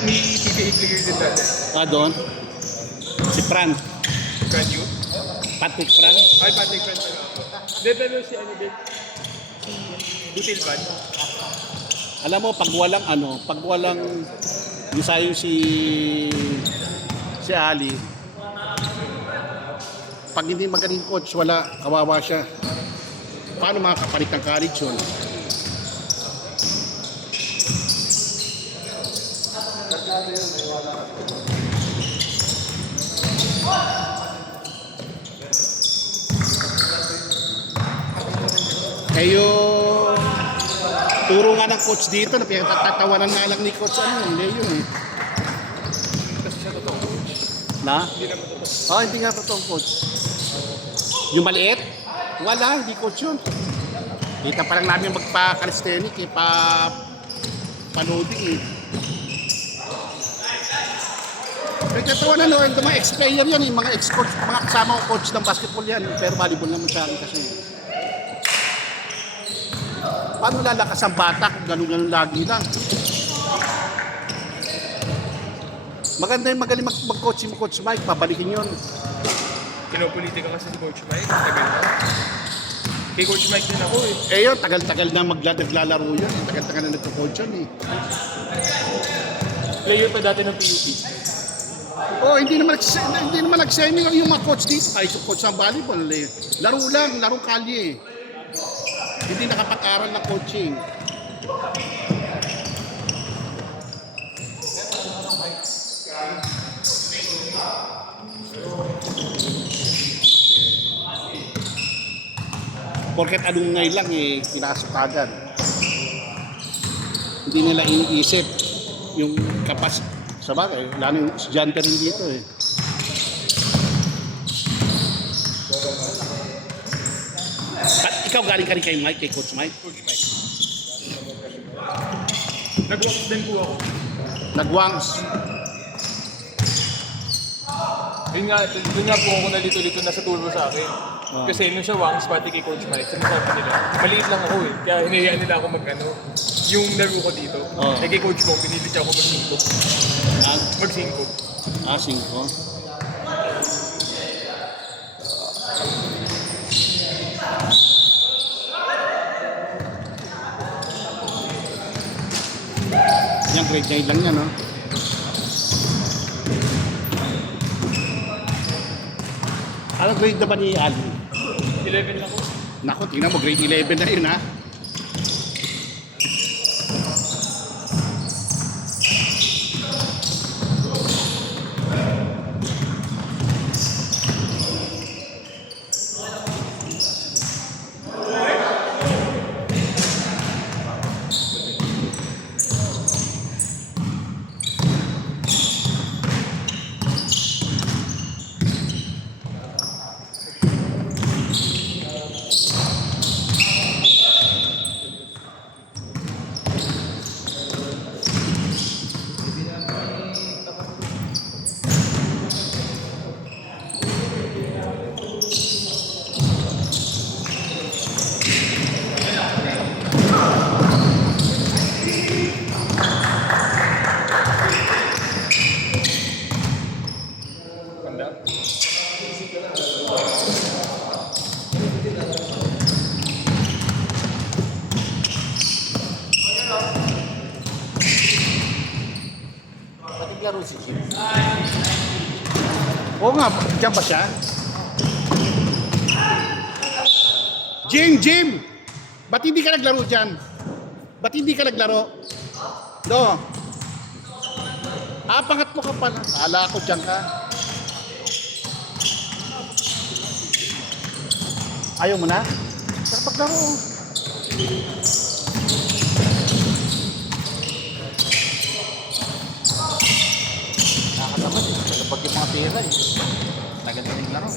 May PBA player din dati. Doon. Si Fran. Can you? Patrick Fran. Ay, Patrick Fran. Hindi, pero si ano din? Si Butilban. Alam mo, pag walang Bisayo si Ali, pag hindi magaling coach, kawawa siya. Paano makakapalit ng college yun? Kayo, turo nga ng coach dito, napagtatawanan nga lang ni coach hindi yun eh. Kasi siya totoo coach. Na? Hindi naman totoo. Hindi nga totoong coach. Yung maliit? Wala, hindi coach yun. Kita pa lang namin magpa-calisthenic pa-loading eh. Nagtatawa na noon, mga ex-player yan, mga ex-coach, mga kasama ko coach ng basketball yan. Pero volleyball naman siya kasi. Paano lalakas ang bata kung ganun-ganun lagi lang? Maganda yung magaling mag-coach si Coach Mike, pabalikin yun. Kinopolitika kasi si Coach Mike. Tagal na. Kay Coach Mike din ako eh. Yun, tagal-tagal na naglalaro yun. Tagal-tagal na nagko-coach yun eh. Player pa dati ng PUP. Hindi naman nag-seminar yung mga coach dito. Kahit yung coach ng volleyball eh. Laro lang, larong kalye eh. Hindi nakapag-aral na coaching. Porket anong ngayon lang pinasok agad. Hindi nila iniisip yung kapas sa bagay. Lalo yung estudyante rin dito eh. At ikaw galing ka rin kay Mike, kay Coach Mike? Coach Mike. Nag-walk din po ako. Nagwangs. Yun nga po ako nalito-lito na sa turo sa akin. Kasi nung siya wangs pati kay Coach Mike, sinasabi nila, maliit lang ako eh. Kaya hinayaan nila ako yung laro ko dito. Eh kay Coach ko, pinilit siya ako mag-5. Mag-5. 5. Yan, grade 9 lang yan, no? Anong grade na ba ni Ali? 11 lang ako. Naku, tingnan mo, grade 11 na yun, ha? Laro si Jim. Oo nga, dyan ba siya? Jim! Ba't hindi ka naglaro dyan? Ba't hindi ka naglaro? Do. Pangatlo ka pala. Ala ko dyan ka. Ayaw mo na? Sarap maglaro. Kapag yung mga pera tagal na rin laro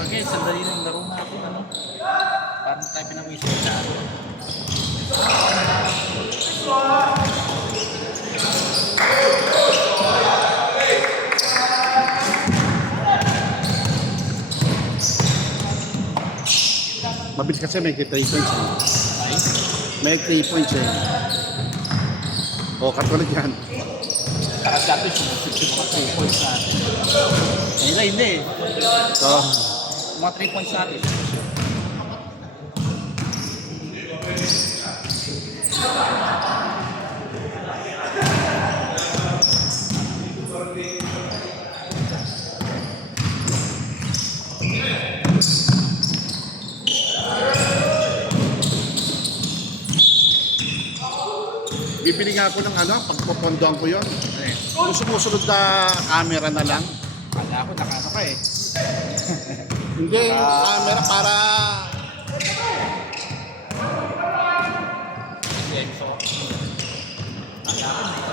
Okay, sandali na yung laro natin parang tayo pinag-isip sa Mabilis kasi may 3 points eh. Ay, May 3 points eh. O, katulad yan. saka dati sumusip yung mga 3 points natin. Kanina hindi eh. So, Mga 3 points natin. bibili nga ako ng ano, pagpopondohan ko yun. Kung sumusunod na camera na lang. Kala ko nakano ka eh. Hindi, camera para... Senso. Kala ko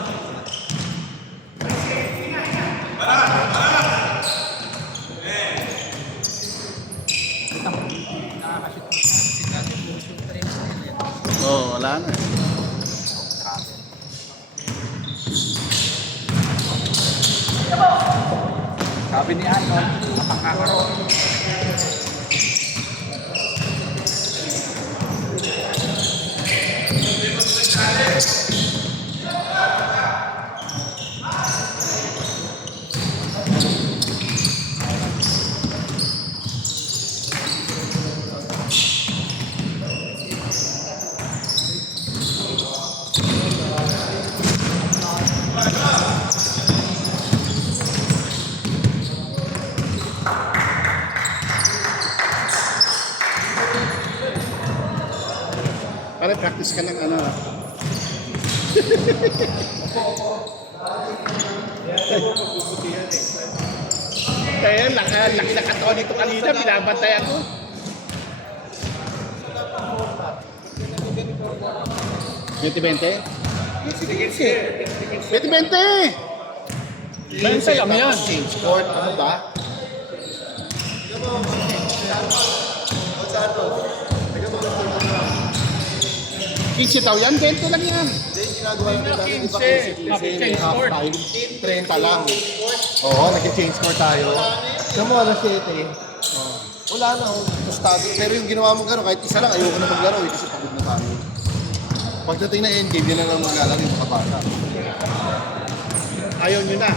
Oo, wala na. Sabi ni Ano, napakakaroon. Para practice ka ng ano. Kaya laki na katawan nito kanina, binabantay ako. $20-20? $20-20! Bente lang yan. Change court, ano ba? Kinsi daw yan, 20 lang yan. Hindi, ginagawa natin dati, di ba? 15, May half time, 30 lang. Oo, nag-change score tayo. Tignan mo, alas 7. Oh. Wala na, tostado. Pero yung ginawa mo gano'n, kahit isa lang, ayoko na maglaro eh, kasi pagod na tayo. Pagdating na endgame, yan na lang maglalaro yung mga bata. Ayaw nyo na.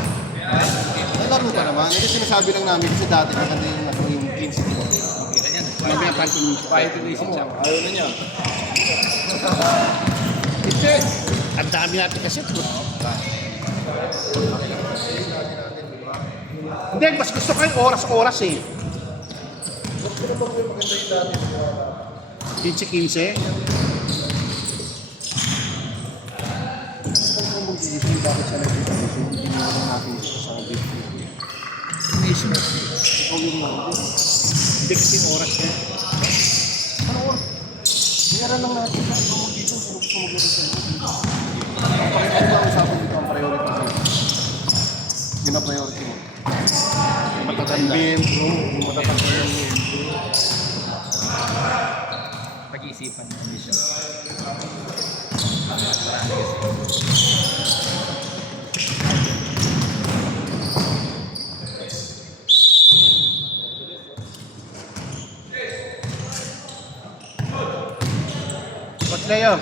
Nalaro pa naman. Kasi sinasabi lang namin, kasi dati maganda yung 15. Mamaya panting Pahit yung isip siya. Ayaw na niya. Hindi. Ang dami natin kasi. Hindi, mas gusto ko yung oras-oras eh. Gusto na ba mo yung maganda yung dati? 15-15. Gusto mo mag-iisip bakit siya nag-iisip. Hindi mo lang natin sa big game. Ikaw yung mga Hindi kasi yung oras eh. ano oras? Hingaran lang natin na ikaw mag-iisip kung gusto mo gano'n sa'yo. Ang pakinggan lang usapan dito ang priority mo. Yun ang priority mo. Matatanda. Yung matatanda yung Pag-iisipan mo hindi siya. Coach Leo,